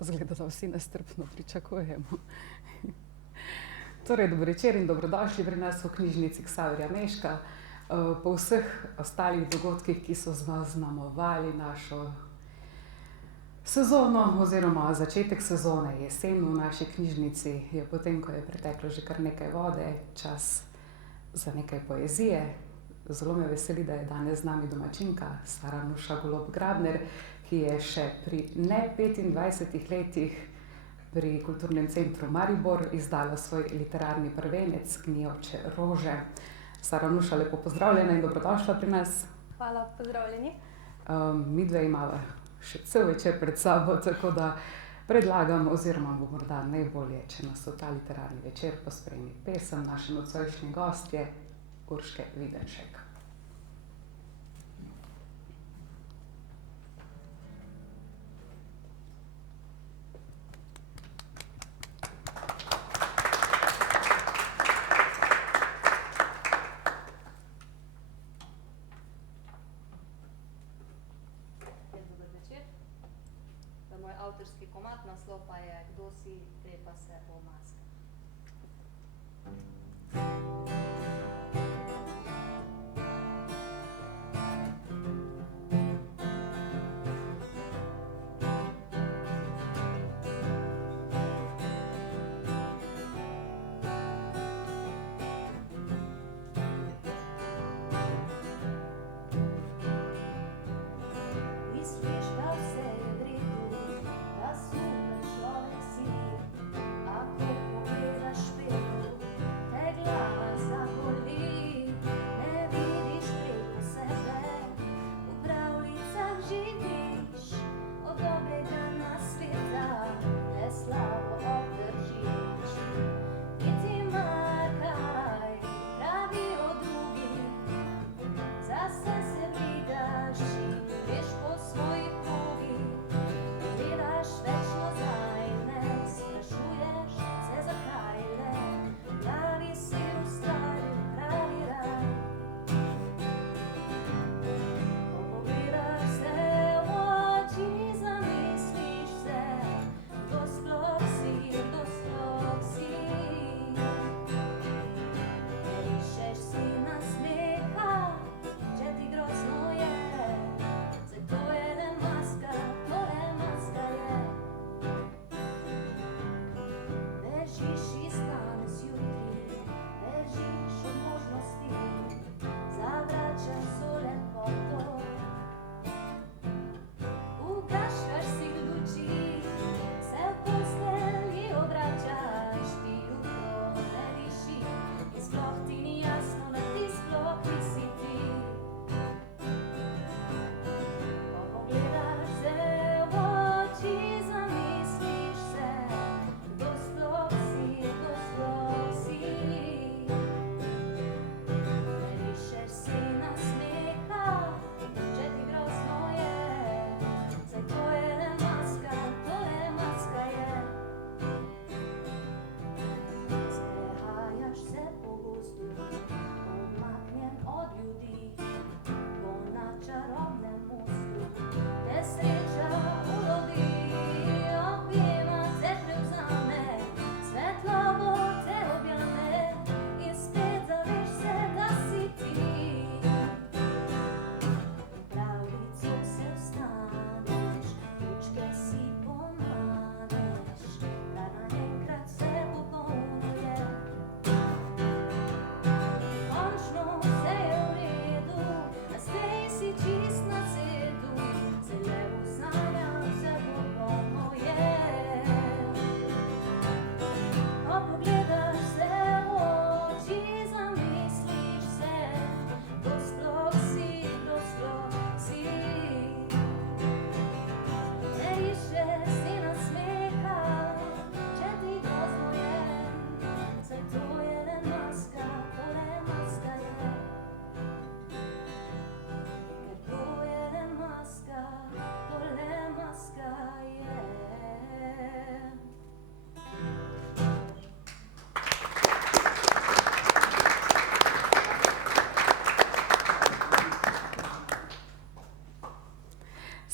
Zgleda, da vsi nestrpno pričakujemo. Torej, dober večer in dobrodošli pri nas v knjižnici Ksaverja Mežka. Po vseh ostalih dogodkih, ki so zaznamovali našo sezono oziroma začetek sezone, jesen v naši knjižnici, je potem, ko je preteklo že kar nekaj vode, čas za nekaj poezije. Zelo me veseli, da je danes z nami domačinka Sara Nuša Golob Grabner, ki je še pri ne 25 letih pri Kulturnem centru Maribor izdala svoj literarni prvenec Gnijoče rože. Sara Nuša, lepo pozdravljena in dobrodošla pri nas. Hvala, pozdravljeni. Midve imava še cel večer pred sabo, tako da predlagam oziroma bo morda najbolje, če nas v ta literarni večer pospremi pesem naše nocojšnje gostje Urške Videnšek. Moj avtorski komad, naslov pa je Kdo si, trepa se o maske.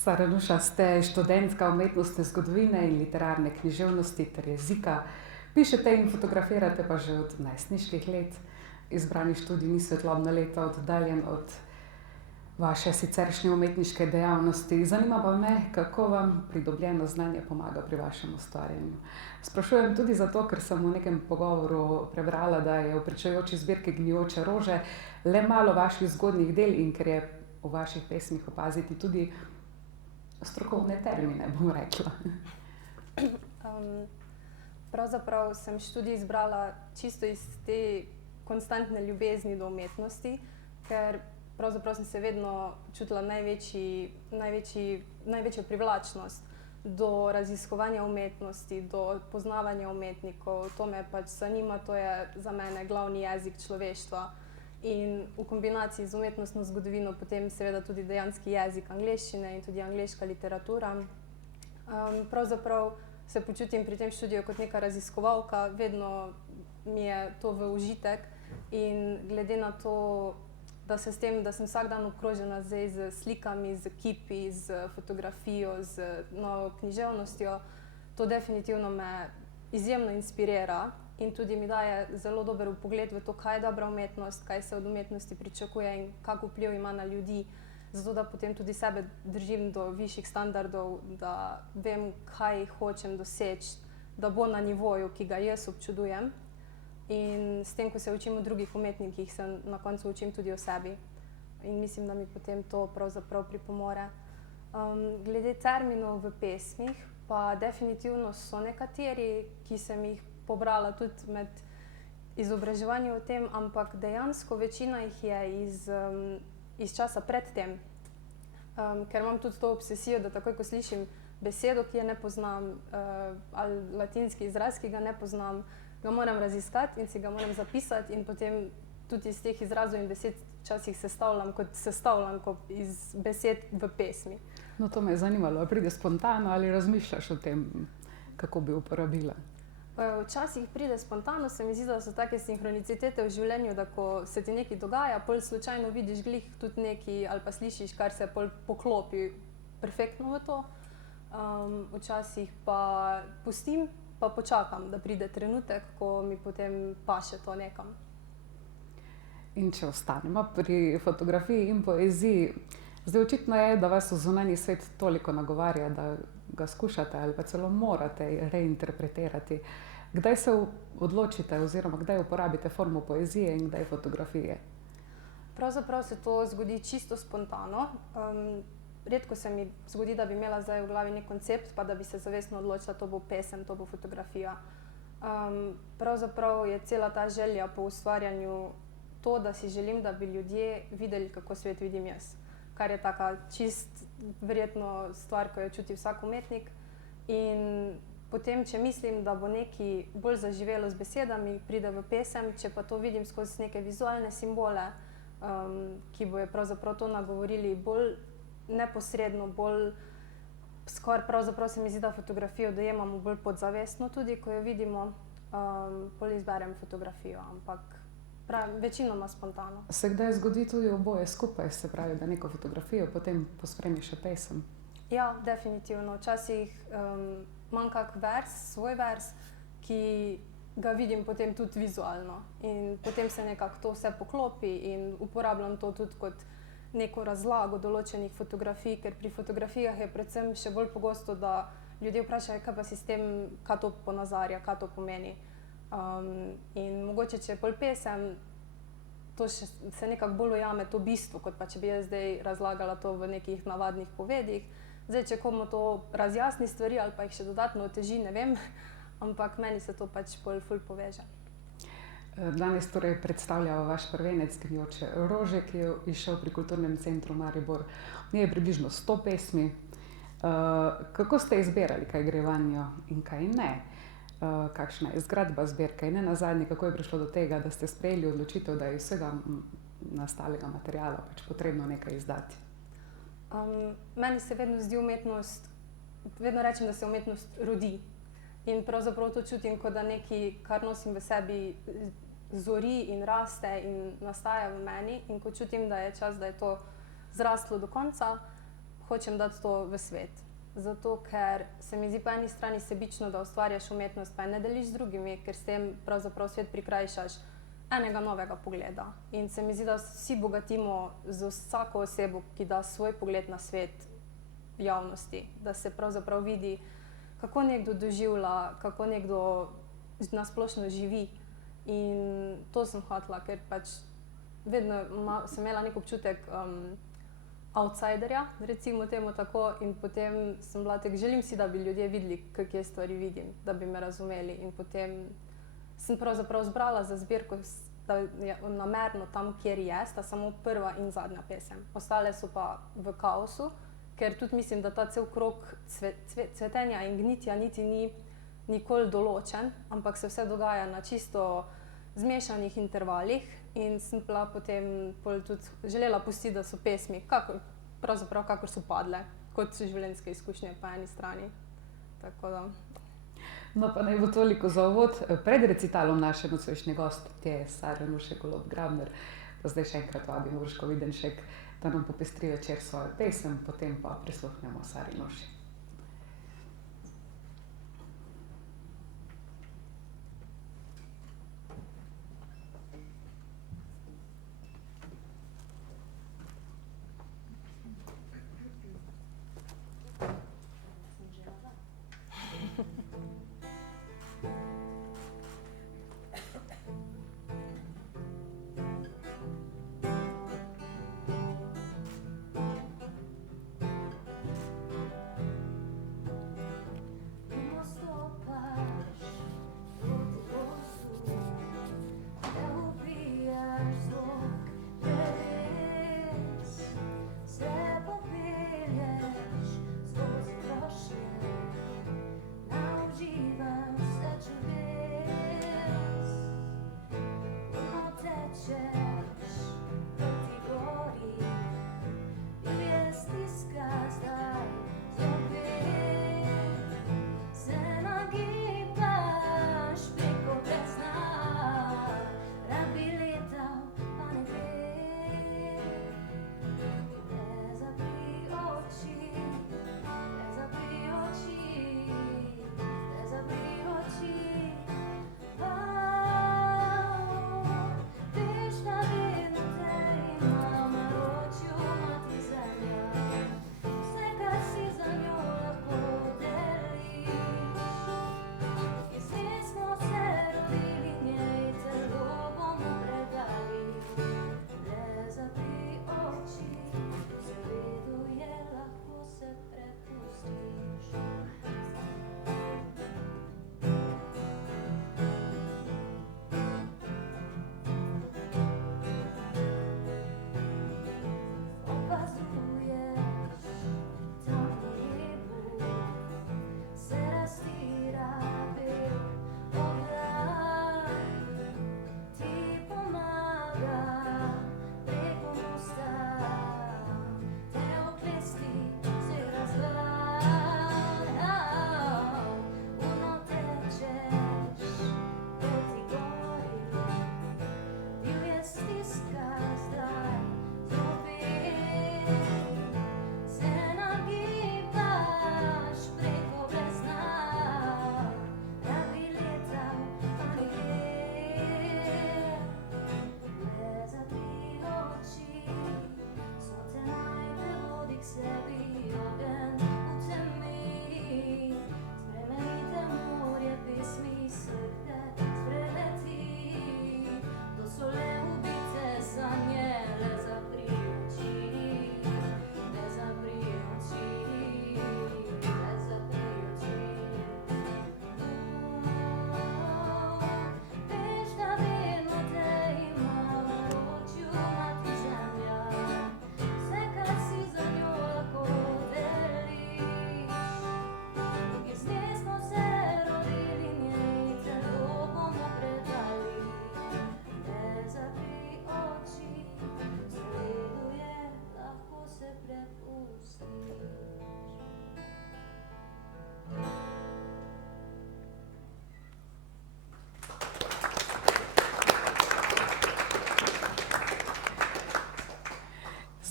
Sara Nuša, ste študentka umetnostne zgodovine in literarne književnosti ter jezika. Pišete in fotografirate pa že od najstniških let. Izbrani študij ni svetlobna leta oddaljen od vaše siceršnje umetniške dejavnosti. Zanima pa me, kako vam pridobljeno znanje pomaga pri vašem ustvarjanju. Sprašujem tudi zato, ker sem v nekem pogovoru prebrala, da je v pričujoči zbirki Gnijoče rože le malo vaših zgodnjih del in ker je v vaših pesmih opaziti tudi strokovne termine, bom rekla. Pravzaprav sem študij izbrala čisto iz te konstantne ljubezni do umetnosti, ker pravzaprav sem se vedno čutila največjo privlačnost do raziskovanja umetnosti, do poznavanja umetnikov. To me pač zanima, to je za mene glavni jezik človeštva. In v kombinaciji z umetnostno zgodovino potem seveda tudi dejanski jezik angleščine in tudi angleška literatura. Pravzaprav se počutim pri tem študiju kot neka raziskovalka, vedno mi je to v užitek in glede na to, da sem vsak dan obkrožena zdaj z slikami, z kipi, z fotografijo, z novo književnostjo, to definitivno me izjemno inspirira in tudi mi daje zelo dober vpogled v to, kaj je dobra umetnost, kaj se od umetnosti pričakuje in kak vpliv ima na ljudi, zato da potem tudi sebe držim do višjih standardov, da vem, kaj hočem doseči, da bo na nivoju, ki ga jaz občudujem. In s tem, ko se učim o drugih umetnikih, se na koncu učim tudi o sebi. In mislim, da mi potem to pravzaprav pripomore. Glede terminov v pesmih, pa definitivno so nekateri, ki sem jih pobrala tudi med izobraževanjem o tem, ampak dejansko večina jih je iz časa pred tem. Ker imam tudi to obsesijo, da takoj, ko slišim besedo, ki je ne poznam, ali latinski izraz, ki ga ne poznam, ga moram raziskati in si ga moram zapisati in potem tudi iz teh izrazov in besed včasih sestavljam iz besed v pesmi. No, to me je zanimalo. A pride spontano ali razmišljaš o tem, kako bi uporabila? Včasih pride spontano, se mi zdi, da so take sinhronicitete v življenju, da ko se ti nekaj dogaja, pol slučajno vidiš glih tudi nekaj ali pa slišiš, kar se pol poklopi perfektno v to. Včasih pa pustim, pa počakam, da pride trenutek, ko mi potem paše to nekam. In če ostanemo pri fotografiji in poeziji, zdaj očitno je, da vas v zunanji svet toliko nagovarja, da ga skušate ali pa celo morate reinterpretirati. Kdaj se odločite oziroma kdaj uporabite formo poezije in kdaj fotografije? Pravzaprav se to zgodi čisto spontano. Redko se mi zgodi, da bi imela zdaj v glavi nek koncept, pa da bi se zavestno odločila, to bo pesem, to bo fotografija. Pravzaprav je cela ta želja po ustvarjanju to, da si želim, da bi ljudje videli, kako svet vidim jaz. Kar je taka čist verjetno stvar, ko jo čuti vsak umetnik. In potem, če mislim, da bo nekaj bolj zaživelo z besedami, pride v pesem, če pa to vidim skozi neke vizualne simbole, ki bojo pravzaprav to nagovorili bolj neposredno, bolj skoraj pravzaprav se mi zdi, da fotografijo dojemamo bolj podzavestno tudi, ko jo vidimo, bolj izberem fotografijo, ampak večinoma spontano. Se kdaj zgodi tudi oboje skupaj, se pravi, da neko fotografijo potem pospremi še pesem? Ja, definitivno. Včasih imam kak svoj vers, ki ga vidim potem tudi vizualno in potem se nekako to vse poklopi in uporabljam to tudi kot neko razlago določenih fotografij, ker pri fotografijah je predvsem še bolj pogosto, da ljudje vprašajo, kaj pa si s tem, kaj to ponazarja, kaj to pomeni. In mogoče, če je pol pesem, to se nekako bolj ujame to bistvo, kot pa če bi jaz zdaj razlagala to v nekih navadnih povedih. Zdaj, če komu to razjasni stvari ali pa jih še dodatno oteži, ne vem, ampak meni se to pač pol ful poveže. Danes torej predstavljava vaš prvenec Gnijoče rože, ki je izšel pri Kulturnem centru Maribor. V njej je približno 100 pesmi. Kako ste izbirali, kaj gre vanjo in kaj ne? Kakšna je zgradba zbirke in nenazadnje, kako je prišlo do tega, da ste sprejeli odločitev, da je iz vsega nastalega materiala pač potrebno nekaj izdati? Meni se vedno zdi umetnost, vedno rečem, da se umetnost rodi. In pravzaprav to čutim, kot da nekaj, kar nosim v sebi, zori in raste in nastaja v meni. In ko čutim, da je čas, da je to zrastlo do konca, hočem dati to v svet. Zato, ker se mi zdi po eni strani sebično, da ustvarjaš umetnost, pa je ne deliš z drugimi, ker s tem pravzaprav svet prikrajšaš enega novega pogleda. In se mi zdi, da vsi bogatimo z vsako osebo, ki da svoj pogled na svet javnosti, da se pravzaprav vidi, kako nekdo doživlja, kako nekdo nasplošno živi. In to sem hotela, ker pač vedno sem imela nek občutek outsiderja, recimo temu tako, in potem sem bila tako, želim si, da bi ljudje videli, kakšne stvari vidim, da bi me razumeli. In potem sem pravzaprav zbrala za zbirko, da je namerno tam, kjer je, sta samo prva in zadnja pesem. Ostale so pa v kaosu, ker tudi mislim, da ta cel krog cvetenja in gnitja niti ni nikoli določen, ampak se vse dogaja na čisto zmešanih intervalih. In sem bila potem tudi želela pustiti, da so pesmi pravzaprav kakor so padle, kot so življenjske izkušnje po eni strani. Tako da. No, pa naj bo toliko za uvod. Pred recitalom naše nocojšnje gostje Sarja Nuše Golob Grabner, pa zdaj še enkrat vabim Urško Videnšek, da nam popestri večer svojo pesem, potem pa prisluhnemo Sarji Nuši.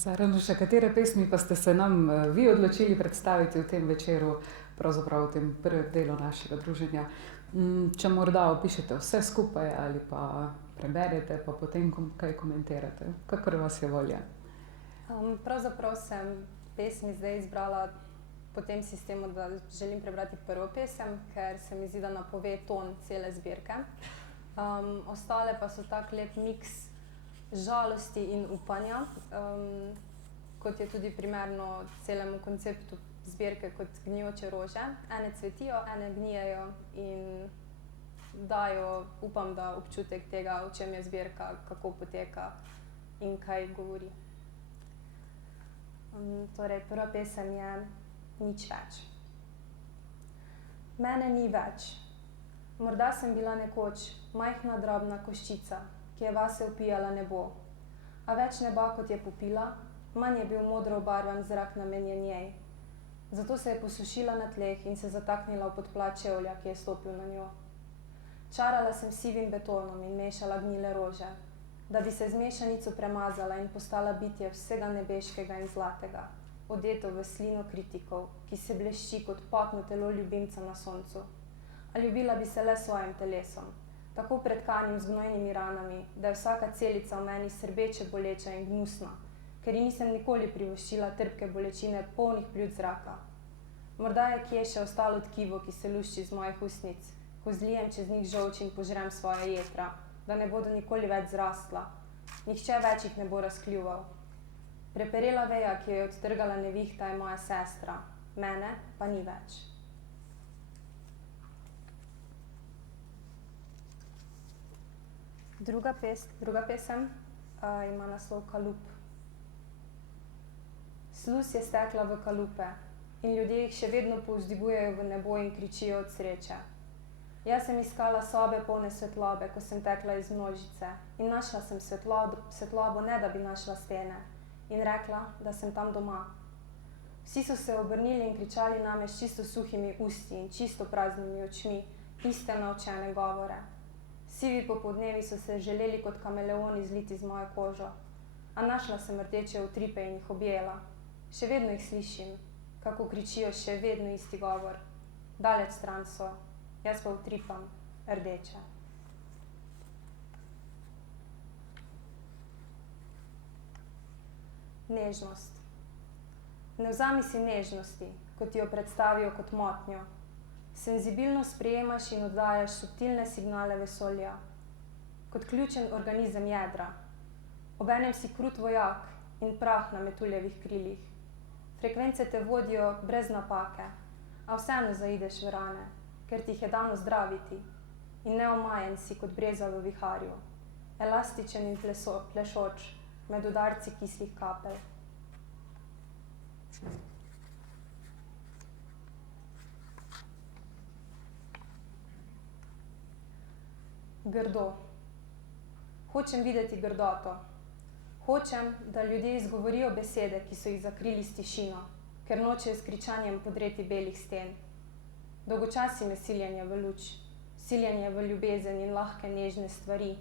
Saranuša, katere pesmi pa ste se nam vi odločili predstaviti v tem večeru, pravzaprav v tem prvem delu našega druženja? Če morda opišete vse skupaj ali pa preberete, pa potem kaj komentirate, kakor vas je volja. Pravzaprav sem pesmi zdaj izbrala po tem sistemu, da želim prebrati prvo pesem, ker se mi zdi, da napove ton cele zbirke. Ostale pa so tak lep miks žalosti in upanja, kot je tudi primerno celemu konceptu zbirke kot gnijoče rože. Ene cvetijo, ene gnijejo in dajo, upam, da občutek tega, o čem je zbirka, kako poteka in kaj govori. Torej, prva pesem je Nič več. Mene ni več. Morda sem bila nekoč majhna drobna koščica, ki je vase vpijala nebo. A več neba, kot je popila, manj je bil modro obarvan zrak namenjen njej. Zato se je posušila na tleh in se zataknila v podplat čevlja, ki je stopil na njo. Čarala sem sivim betonom in mešala gnile rože, da bi se z mešanico premazala in postala bitje vsega nebeškega in zlatega, odeto v slino kritikov, ki se blešči kot potno telo ljubimca na soncu. A ljubila bi se le svojim telesom, tako pretkanim z gnojnimi ranami, da je vsaka celica v meni srbeče boleča in gnusna, ker ji nisem nikoli privoščila trpke bolečine polnih pljuč zraka. Morda je kje še ostalo tkivo, ki se lušči z mojih ustnic, ko zlijem čez njih žolč in požrem svoje jetra, da ne bodo nikoli več zrastla. Nihče več jih ne bo razkljuval. Preperela veja, ki jo je odtrgala nevihta, je moja sestra, mene pa ni več. Druga pesem ima naslov Kalup. Sluz je stekla v kalupe in ljudje jih še vedno povzdibujejo v nebo in kričijo od sreče. Jaz sem iskala sobe polne svetlobe, ko sem tekla iz množice in našla sem svetlobo, ne da bi našla stene, in rekla, da sem tam doma. Vsi so se obrnili in kričali name s čisto suhimi usti in čisto praznimi očmi, iste naučene govore. Sivi popoldnevi so se želeli kot kameleoni zliti z mojo kožo, a našla sem rdeče utripe in jih objela. Še vedno jih slišim, kako kričijo še vedno isti govor. Daleč stran so, jaz pa utripam rdeče. Nežnost. Ne vzami si nežnosti, kot ti jo predstavijo kot motnjo. Senzibilno sprejemaš in oddajaš subtilne signale vesolja, kot ključen organizem jedra. Obenem si krut vojak in prah na metuljevih krilih. Frekvence te vodijo brez napake, a vseeno zaideš v rane, ker ti jih je dano zdraviti, in neomajen si kot breza v viharju, elastičen in plešoč med udarci kislih kapelj. Grdo. Hočem videti grdoto. Hočem, da ljudje izgovorijo besede, ki so jih zakrili s tišino, ker nočejo s kričanjem podreti belih sten. Dolgočasi me siljenje v luč, siljenje v ljubezen in lahke nežne stvari,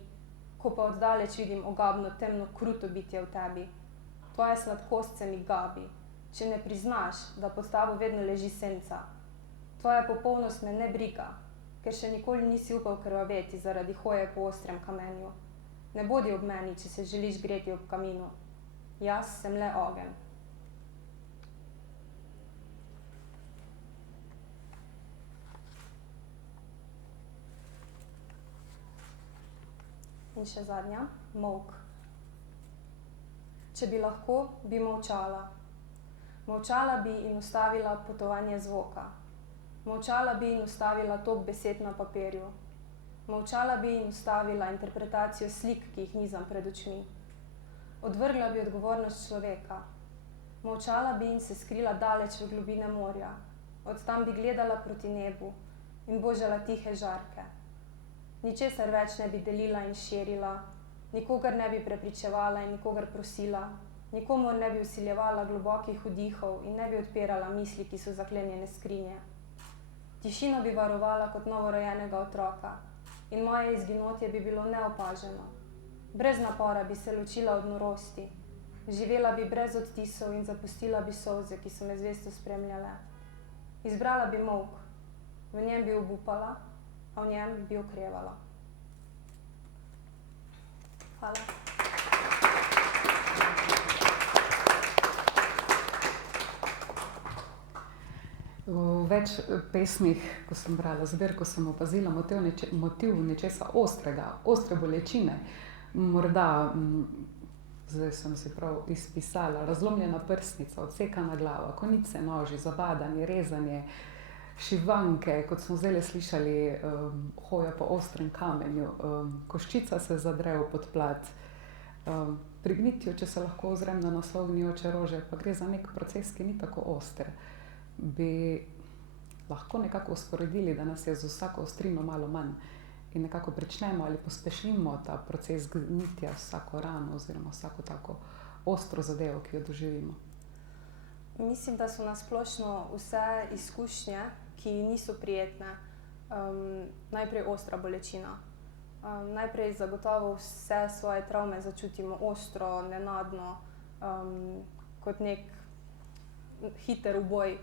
ko pa oddaleč vidim ogabno temno kruto bitje v tebi. Tvoja sladkost se mi gabi, če ne priznaš, da pod tabo vedno leži senca. Tvoja popolnost me ne briga, ker še nikoli nisi upal krvaveti zaradi hoje po ostrem kamenju. Ne bodi ob meni, če se želiš greti ob kaminu. Jaz sem le ogenj. In še zadnja, molk. Če bi lahko, bi molčala. Molčala bi in ustavila potovanje zvoka. Molčala bi in ustavila tok besed na papirju. Molčala bi in ustavila interpretacijo slik, ki jih nizam pred očmi. Odvrgla bi odgovornost človeka. Molčala bi in se skrila daleč v globine morja. Od tam bi gledala proti nebu in božala tihe žarke. Ničesar več ne bi delila in širila, nikogar ne bi prepričevala in nikogar prosila, nikomur ne bi vsiljevala globokih vdihov in ne bi odpirala misli, ki so zaklenjene skrinje. Tišino bi varovala kot novorojenega otroka in moje izginotje bi bilo neopaženo. Brez napora bi se ločila od norosti, Živela bi brez odtisov in zapustila bi solze, ki so me zvesto spremljale. Izbrala bi molk, v njem bi obupala, a v njem bi okrevala. Hvala. V več pesmih, ko sem brala zbirko, sem opazila motiv nečesa ostrega, ostre bolečine. Morda, zdaj sem si prav izpisala, razlomljena prsnica, odsekana glava, konice noži, zabadanje, rezanje, šivanke, kot smo zdajle slišali, hoja po ostrem kamenju, koščica se zadre v podplat. Pri gnitju, če se lahko ozrem na naslov Gnjoče rože, pa gre za nek proces, ki ni tako oster. Bi lahko nekako usporedili, da nas je z vsako ostrino malo manj in nekako pričnemo ali pospešimo ta proces gnitja vsako rano oziroma vsako tako ostro zadevo, ki jo doživimo. Mislim, da so na splošno vse izkušnje, ki niso prijetne, najprej ostra bolečina. Najprej zagotovo vse svoje travme začutimo ostro, nenadno, kot nek hiter uboj.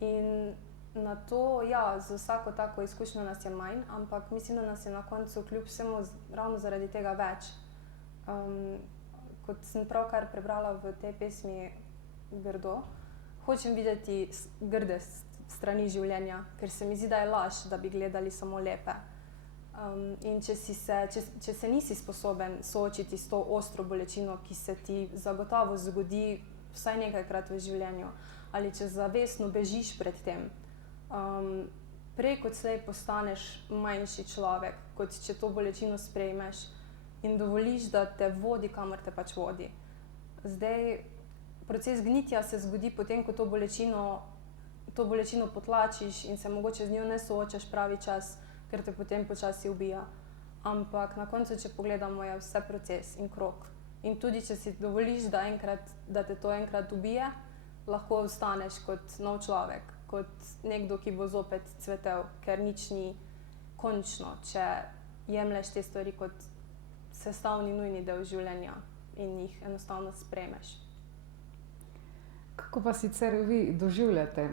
In na to, ja, z vsako tako izkušnjo nas je manj, ampak mislim, da nas je na koncu kljub vsemu ravno zaradi tega več. Kot sem pravkar prebrala v tej pesmi Grdo, hočem videti grde strani življenja, ker se mi zdi, da je laž, da bi gledali samo lepe. In če se nisi sposoben soočiti s to ostro bolečino, ki se ti zagotovo zgodi vsaj nekajkrat v življenju, ali če zavestno bežiš pred tem, prej kot slej postaneš manjši človek, kot če to bolečino sprejmeš in dovoliš, da te vodi, kamor te pač vodi. Zdaj, proces gnitja se zgodi potem, ko to bolečino potlačiš in se mogoče z njo ne soočaš pravi čas, ker te potem počasi ubija. Ampak na koncu, če pogledamo, je vse proces in krog. In tudi, če si dovoliš, da te to enkrat ubije, lahko ostaneš kot nov človek, kot nekdo, ki bo zopet cvetel, ker nič ni končno, če jemlješ te stvari kot sestavni, nujni del življenja in jih enostavno sprejmeš. Kako pa sicer vi doživljate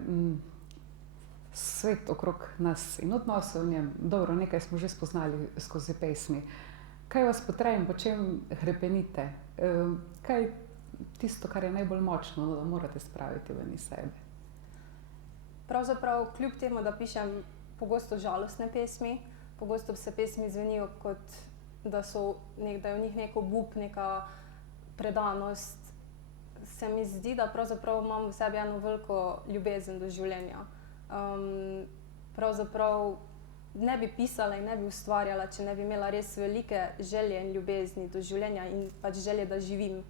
svet okrog nas in odnose v njem? Dobro, nekaj smo že spoznali skozi pesmi. Kaj vas potre in po čem hrepenite? Kaj je tisto, kar je najbolj močno, da morate spraviti ven iz sebe? Pravzaprav, kljub temu, da pišem pogosto žalostne pesmi, pogosto se pesmi zvenijo kot, da je v njih nek obup, neka predanost, se mi zdi, da pravzaprav imam v sebi eno veliko ljubezen do življenja. Pravzaprav ne bi pisala in ne bi ustvarjala, če ne bi imela res velike želje in ljubezni do življenja in pač želje, da živim.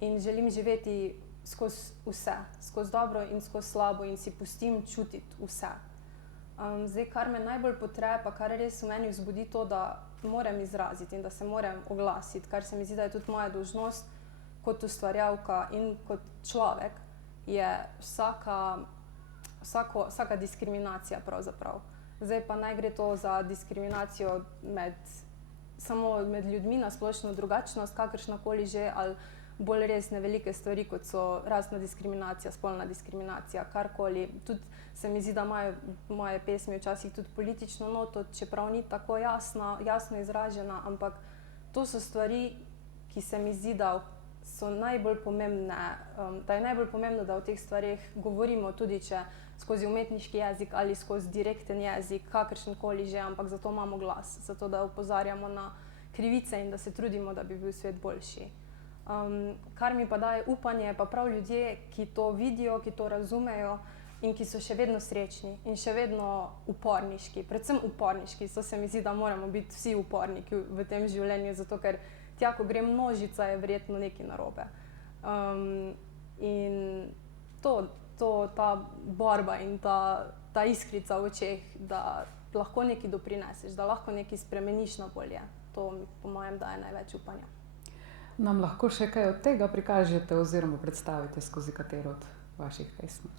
In želim živeti skozi vse, skozi dobro in skozi slabo in si pustim čutiti vse. Zdaj, kar me najbolj potre, pa kar res v meni vzbudi to, da moram izraziti in da se moram oglasiti, kar se mi zdi, da je tudi moja dolžnost kot ustvarjalka in kot človek, je vsaka diskriminacija pravzaprav. Zdaj pa naj gre to za diskriminacijo samo med ljudmi, na splošno drugačnost, kakršnakoli že, ali bolj resne velike stvari, kot so rasna diskriminacija, spolna diskriminacija, karkoli. Tudi se mi zdi, da imajo moje pesmi včasih tudi politično noto, čeprav ni tako jasno izražena, ampak to so stvari, ki se mi zdi, da so najbolj pomembne, da je najbolj pomembno, da o teh stvareh govorimo, tudi če skozi umetniški jezik ali skozi direkten jezik, kakršenkoli že, ampak zato imamo glas, zato da opozarjamo na krivice in da se trudimo, da bi bil svet boljši. Kar mi pa daje upanje, pa prav ljudje, ki to vidijo, ki to razumejo in ki so še vedno srečni in še vedno uporniški, predvsem uporniški, so se mi zdi, da moramo biti vsi uporniki v tem življenju, zato ker tja, ko gre množica, je verjetno nekaj narobe. In ta borba in ta iskrica v očeh, da lahko nekaj doprineseš, da lahko nekaj spremeniš na bolje, to po mojem daje največ upanja. Nam lahko še kaj od tega prikažete oziroma predstavite skozi katero od vaših pesmi?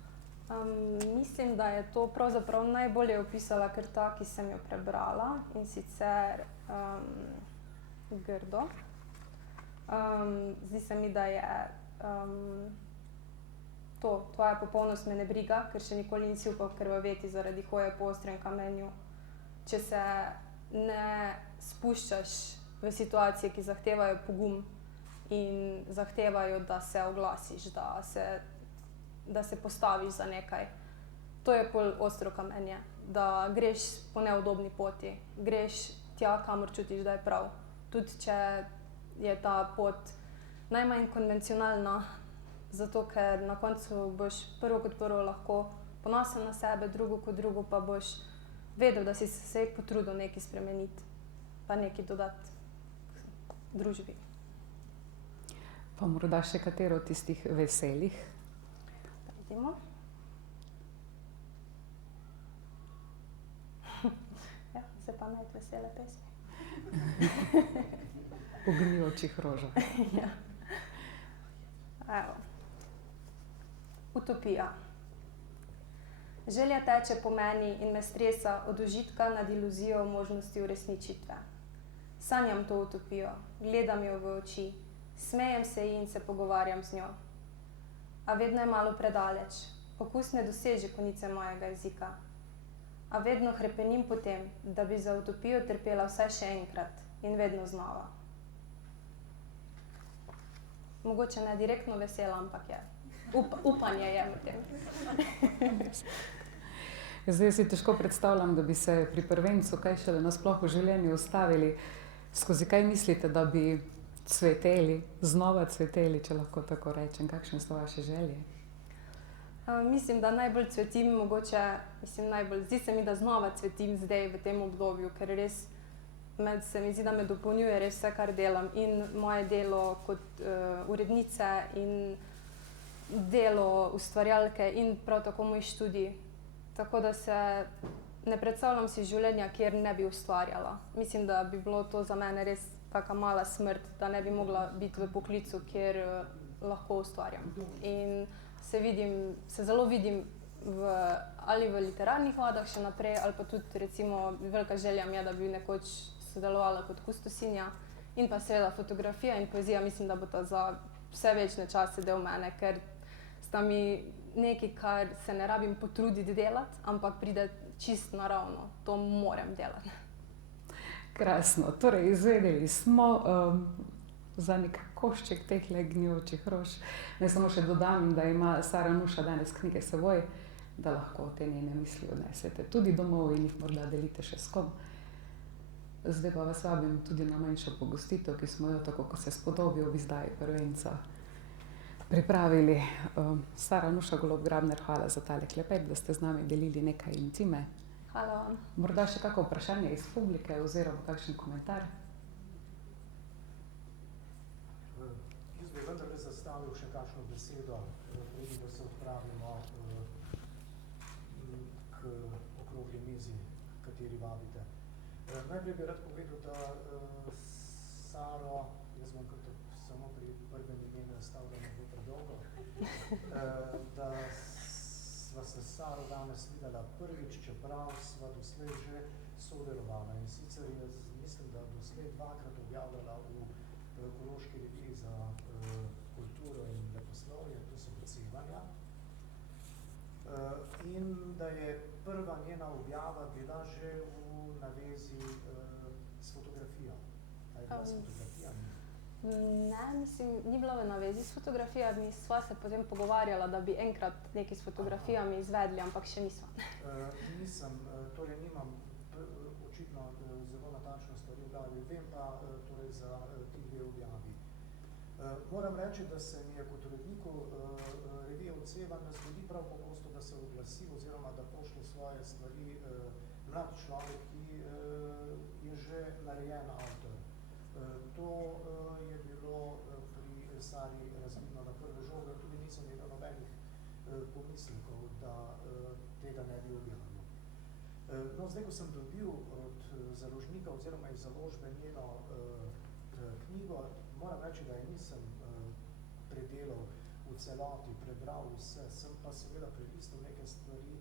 Mislim, da je to pravzaprav najbolje opisala kar ta, ki sem jo prebrala, in sicer Grdo. Zdi se mi, da je to tvoja popolnost me ne briga, ker še nikoli nisi upal krvaveti zaradi hoje po ostrem kamenju. Če se ne spuščaš v situacije, ki zahtevajo pogum in zahtevajo, da se oglasiš, da se postaviš za nekaj. To je pol ostro kamenje, da greš po neudobni poti, greš tja, kamor čutiš, da je prav. Tudi če je ta pot najmanj konvencionalna, zato ker na koncu boš prvo kot prvo lahko ponosen na sebe, drugo kot drugo pa boš vedel, da si se potrudil nekaj spremeniti, pa nekaj dodati družbi. Pa morda še katero od tistih veselih? Vidimo. Ja, zdaj pa najti vesele pesmi. Ognjujočih rožah. Ja. Evo. Utopija. Želja teče po meni in me stresa od užitka nad iluzijo možnosti uresničitve. Sanjam to utopijo, gledam jo v oči, smejem se ji in se pogovarjam z njo. A vedno je malo predaleč, okus ne doseže konice mojega jezika. A vedno hrepenim po tem, da bi za utopijo trpela vsaj še enkrat in vedno znova. Mogoče ne direktno vesela, ampak je. Upanje je v tem. Zdaj si težko predstavljam, da bi se pri prvencu kaj šele nasploh v življenju ustavili. Skozi kaj mislite, da bi cveteli, znova cveteli, če lahko tako rečem? Kakšne so vaše želje? Mislim, da najbolj cvetim zdi se mi, da znova cvetim zdaj v tem obdobju, ker res se mi zdi, da me dopolnjuje res vse, kar delam. In moje delo kot urednice in delo ustvarjalke in prav tako moj študij. Tako da se ne predstavljam si življenja, kjer ne bi ustvarjala. Mislim, da bi bilo to za mene res taka mala smrt, da ne bi mogla biti v poklicu, kjer lahko ustvarjam. In se zelo vidim ali v literarnih vodah še naprej, ali pa tudi recimo velika želja mi je, da bi nekoč sodelovala kot kustosinja. In pa seveda fotografija in poezija, mislim, da bosta za vse večne čase del mene, ker sta mi nekaj, kar se ne rabim potruditi delati, ampak pride čisto naravno. To moram delati. Krasno. Torej, izvedeli smo za nek košček teh gnjočih rož. Naj samo še dodam, da ima Sara Nuša danes knjige s seboj, da lahko te njene misli odnesete tudi domov in jih morda delite še s kom. Zdaj pa vas vabim tudi na manjšo pogostitev, ki smo jo, tako kot se spodobi ob izdaji prvenca, pripravili. Sara Nuša Golob Grabner, hvala za tale klepet, da ste z nami delili nekaj intime. Hvala vam. Morda še kako vprašanje iz publike oziroma kakšen komentar? Jaz bi vendarle zastavil še kakšno besedo, preden da se odpravimo k okrogli mizi, kateri vabite. Najprej bi rad povedal, da Saro, jaz bom kar samo pri prvem imenu stavljal, ne bo predolgo, da sva se s Saro danes videla prvič, čeprav sva doslej že sodelovala. In sicer mislim, da doslej dvakrat objavljala v Koroški reviji za kulturo in leposlovje, to so Odsevanja. In da je prva njena objava bila že v navezi s fotografijo. A je bila s fotografijami? Ne, mislim, ni bila v navezi s fotografijami, sva se potem pogovarjala, da bi enkrat nekaj s fotografijami izvedli, ampak še nisva. Nisem, torej nimam očitno zelo natančno stvari v glavi, vem pa torej za ti dve objavi. Moram reči, da se mi je kot uredniku revije Odsevanja zgodi prav pogosto, da se oglasi oziroma da pošlje svoje stvari mlad človek, ki je že narejen avtor. To je bilo pri Sari razvidno na prvo žogo, tudi nisem imel nobenih pomislekov, da tega ne bi objavil. No, zdaj, ko sem dobil od založnika oziroma iz založbe njeno knjigo, moram reči, da je nisem predelal v celoti, prebral vse, sem pa seveda prelistal nekaj stvari,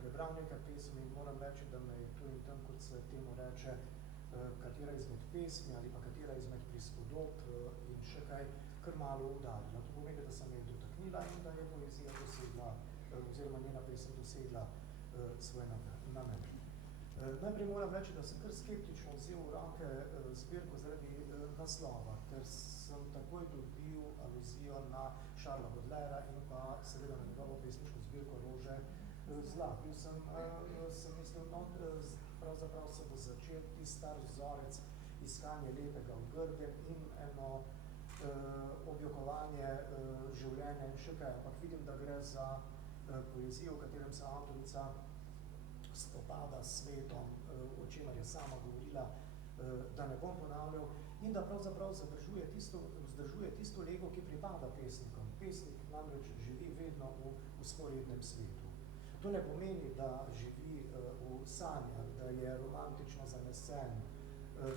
prebral nekaj pesmi in moram reči, da me je tu in tam, kot se temu reče, katera izmed pesmi ali pa katera izmed prispodob in še kaj kar malo udarila. To pomeni, da se me je dotaknila in da je poezija dosegla, oziroma njena pesem dosegla svoj namen. Najprej moram reči, da sem kar skeptično vzel v roke zbirko zaradi naslova, ker sem takoj dobil aluzijo na Charlesa Baudelaira in pa seveda na njegovo pesniško zbirko Rože zla. Bil sem mislil, no, pravzaprav se bo začel ti star vzorec iskanje lepega v grdem in eno objokovanje življenja in še kaj. Ampak vidim, da gre za poezijo, v katerem se avtorica spopada s svetom, o čemer je sama govorila, da ne bom ponavljal, in da pravzaprav vzdržuje tisto lego, ki pripada pesnikom. Pesnik namreč živi vedno v vzporednem svetu. To ne pomeni, da živi v sanjah, da je romantično zanesen,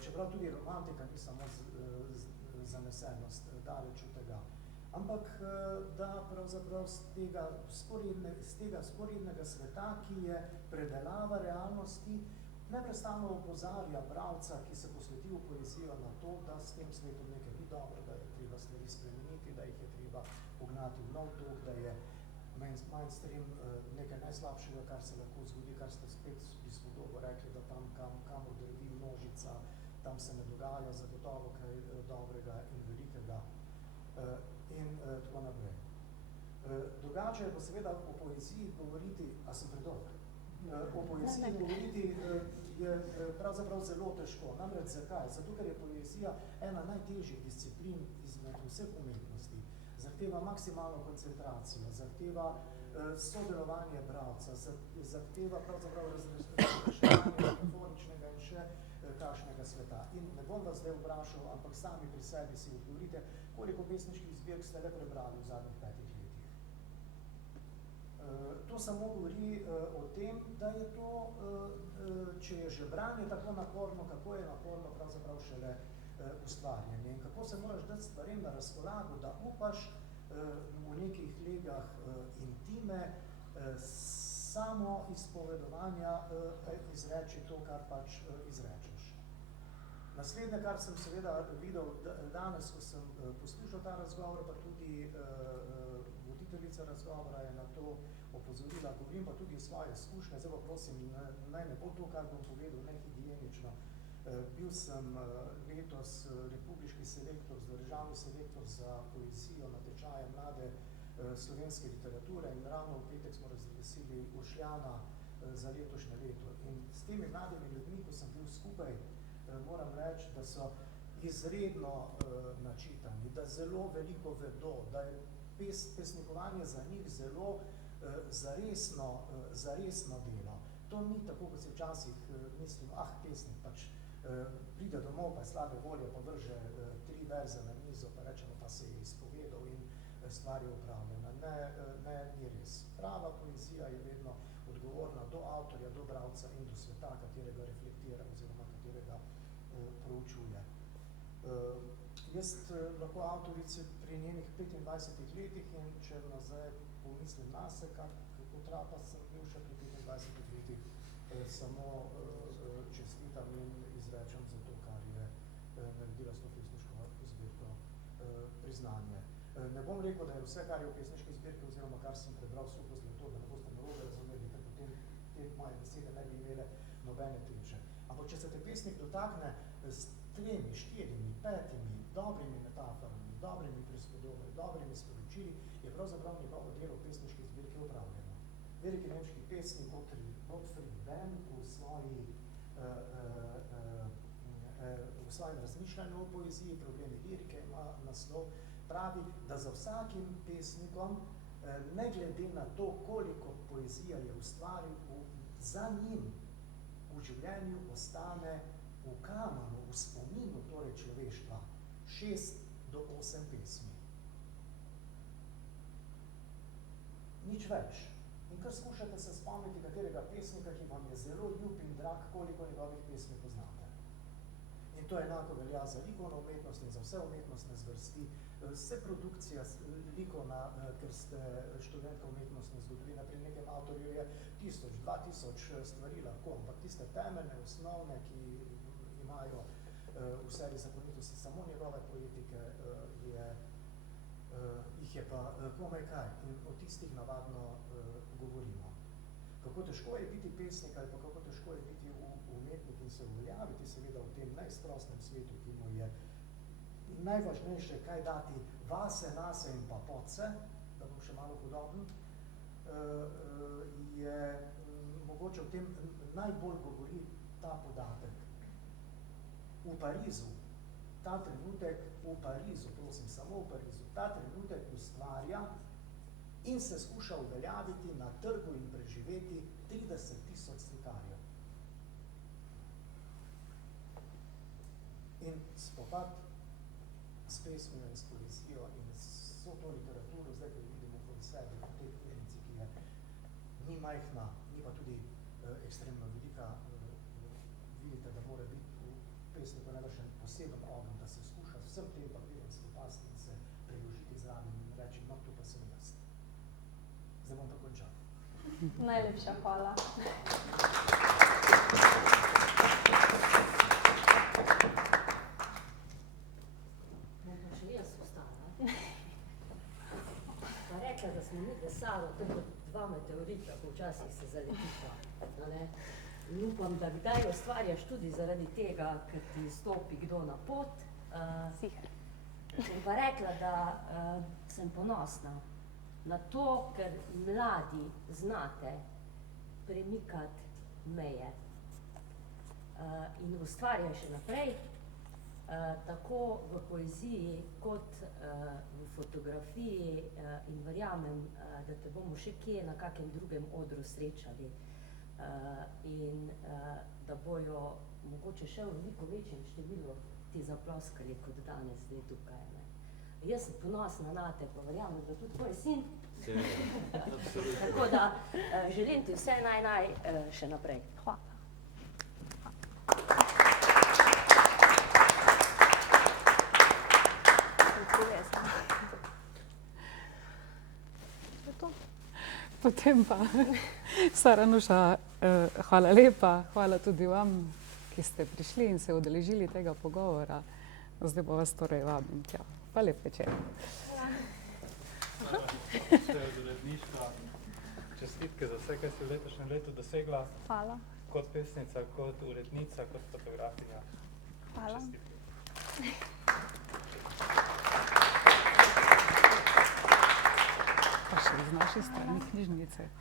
čeprav tudi romantika ni samo zanesenost, daleč od tega. Ampak da pravzaprav z tega vzporednega sveta, ki je predelava realnosti, neprestano opozarja bralca, ki se posveti v poezijo, na to, da s tem svetom nekaj ni dobro, da je treba stvari spremeniti, da jih je treba pognati v nov tok, da je mainstream nekaj najslabšega, kar se lahko zgodi, kar ste spet prispodobo rekli, da tam, kamor drvi množica, tam se ne dogaja zagotovo kaj dobrega in velikega in tako naprej. Drugače je pa seveda o poeziji govoriti, a sem predolg? O poeziji govoriti je pravzaprav zelo težko. Namreč zakaj? Zato, ker je poezija ena najtežjih disciplin izmed vseh umetnosti. Zahteva maksimalno koncentracijo, zahteva sodelovanje bralca, zahteva pravzaprav razreševanje metaforičnega in še kakšnega sveta. In ne bom vas zdaj vprašal, ampak sami pri sebi si odgovorite, koliko pesniških zbirk ste le prebrali v zadnjih 5 letih. To samo govori o tem, da je to, če je že branje tako naporno, kako je naporno pravzaprav šele ustvarjanje. In kako se moraš dati stvarem na razpolago, da upaš v nekih legah intime samo izpovedovanja izreči to, kar pač izrečeš. Naslednje, kar sem seveda videl danes, ko sem poslušal ta razgovor, pa tudi voditeljica razgovora je na to opozorila, govorim pa tudi svoje izkušnje, zdaj pa prosim, naj ne bo to, kar bom povedal, nehigienično. Bil sem letos republiški selektor, državni selektor za poezijo na tečaju mlade slovenske literature in ravno v petek smo razglasili Uršljana za letošnje leto. In s temi mladimi ljudmi, ko sem bil skupaj, moram reči, da so izredno načitani, da zelo veliko vedo, da je pesnikovanje za njih zelo zaresno delo. To ni tako, kot si včasih mislim, pesnik pač pride domov, pa je slabe volje, pa vrže 3 verze na mizo, pa rečemo, pa se je izpovedal in stvar je upravljena. Ne, ni res. Prava poezija je vedno odgovorna do avtorja, do bralca in do sveta, katerega reflektira oziroma katerega proučuje. Jaz lahko avtorici pri njenih 25 letih in če nazaj pomislim nase, kako trapa sem bil še pri 25 letih, samo čestitam in izrečem za to, kar je naredila s to pesniško zbirko priznanje. Ne bom rekel, da je vse, kar je v pesniški zbirki oziroma kar sem prebral suho zlato, da ne boste narobe razumeli, ker potem te moje besede ne bi imele nobene teže. Ampak če se te pesnik dotakne s 3, 4, 5 dobrimi metaforami, dobrimi prispodobami, dobrimi sporočili, je pravzaprav njegovo delo v pesniški zbirki opravljeno. Veliki nemški pesnik Gottfried Benn v svojem razmišljanju o poeziji, problemi lirike, ima naslov, pravi, da za vsakim pesnikom, ne glede na to, koliko poezija je ustvaril, za njim v življenju ostane v kanonu, v spominu torej človeštva 6 do 8 pesmi. Nič več. In kar skušate se spomniti katerega pesnika, ki vam je zelo ljub in drag, koliko njegovih pesmi poznate. In to enako velja za likovno umetnost in za vse umetnostne zvrsti. Vse produkcija likovna, ker ste študentka umetnostne zgodovine, pri nekem avtorju je 1000, 2000 stvari lahko, ampak tiste temeljne, osnovne, ki imajo v sebi zakonitosti samo njegove poetike, jih je pa komaj kaj in o tistih navadno govorimo. Kako težko je biti pesnik ali pa kako težko je biti umetnik in se uveljaviti seveda v tem najsprostnem svetu, ki mu je najvažnejše, kaj dati vase, nase in pa podse, da bom še malo podoben, je mogoče v tem najbolj govori ta podatek. V Parizu, ta trenutek v Parizu, prosim, samo v Parizu, ta trenutek ustvarja in se skuša uveljaviti na trgu in preživeti 30.000 slikarjev. In spopad s pesmijo in s poezijo in s to literaturo, zdaj, ko vidimo v sebi, v tej knjižnici, ki je ni majhna, ni pa tudi ekstremno velika, vidite, da mora biti v pesniku najvršen poseben ogen, da se skuša vsem tem papirjem spopasti in se preložiti zraven in reči, no, tu pa sem jaz. Zdaj bom pa končal. Najlepša hvala. Bom pa še jaz ostala. Pa rekla, da smo mi Saro, tako dva meteorita, ko včasih se zaletita. In upam, da kdaj ustvarjaš tudi zaradi tega, ker ti stopi kdo na pot. Sicer. Sem pa rekla, da sem ponosna na to, ker mladi znate premikati meje in ustvarjaj še naprej, tako v poeziji kot v fotografiji in verjamem, da te bomo še kje na kakem drugem odru srečali in da bojo mogoče še v veliko večjem številu ti zaploskali kot danes zdaj tukaj. Jaz sem ponosna na te, pa verjamem, da tudi tvoj sin. Tako da želim ti vse naj še naprej. Hvala. Potem pa, Sara Nuša, hvala lepa, hvala tudi vam, ki ste prišli in se udeležili tega pogovora. Zdaj pa vas torej vabim tja. Pa lep večer. Ste od uredništva. Čestitke za vse, kaj ste v letošnjem letu dosegla. Hvala. Kot pesnica, kot urednica, kot fotografinja. Hvala. Čestitke. Pa še iz naše strani knjižnice.